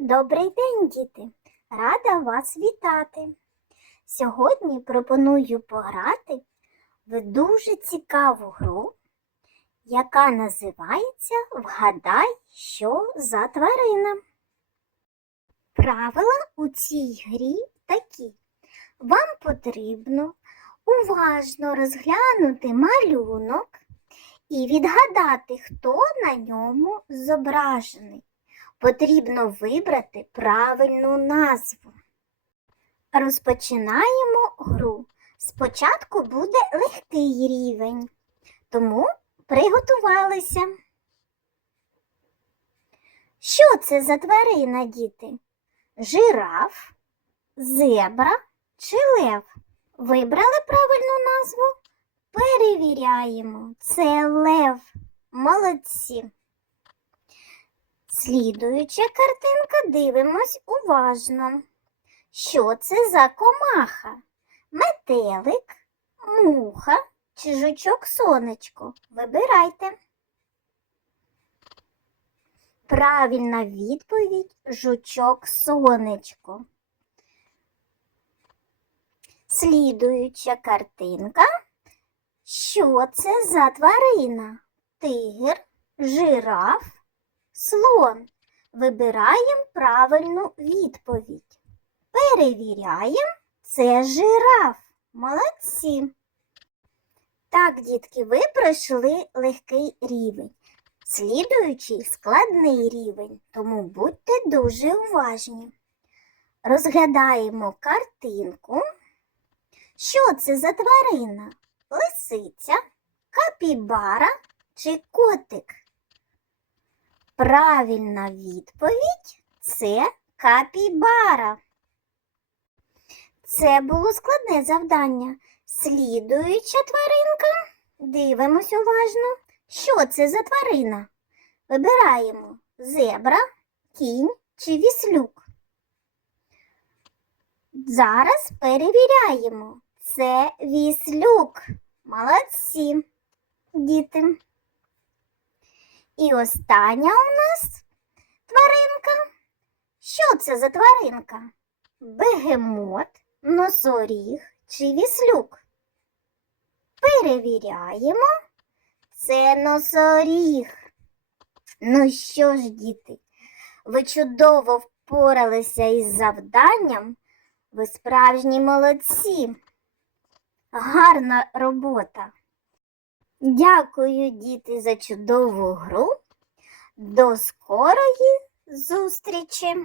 Добрий день, діти! Рада вас вітати. Сьогодні пропоную пограти в дуже цікаву гру, яка називається Вгадай, що за тварина. Правила у цій грі такі. Вам потрібно уважно розглянути малюнок і відгадати, хто на ньому зображений потрібно вибрати правильну назву. Розпочинаємо гру. Спочатку буде легкий рівень, тому приготувалися. Що це за тварина, діти? Жираф, зебра чи лев? Вибрали правильну назву? Перевіряємо. Це лев. Молодці. Слідуюча картинка дивимось уважно. Що це за комаха? Метелик, муха чи жучок сонечко? Вибирайте. Правильна відповідь жучок сонечко. Слідуюча картинка. Що це за тварина? Тигр, жираф, слон. Вибираємо правильну відповідь. Перевіряємо, це жираф. Молодці. Так, дітки, ви пройшли легкий рівень. Слідуючий складний рівень, тому будьте дуже уважні. Розглядаємо картинку. Що це за тварина? Лисиця, капібара чи котик? Правильна відповідь це капібара. Це було складне завдання. Слідуюча тваринка. Дивимось уважно. Що це за тварина? Вибираємо зебра, кінь чи віслюк. Зараз перевіряємо. Це віслюк. Молодці, діти. І остання у нас тваринка. Що це за тваринка? Бегемот, носоріг чи віслюк? Перевіряємо. Це носоріг. Ну що ж, діти, ви чудово впоралися із завданням. Ви справжні молодці. Гарна робота. Дякую, діти, за чудову гру. До скорої зустрічі!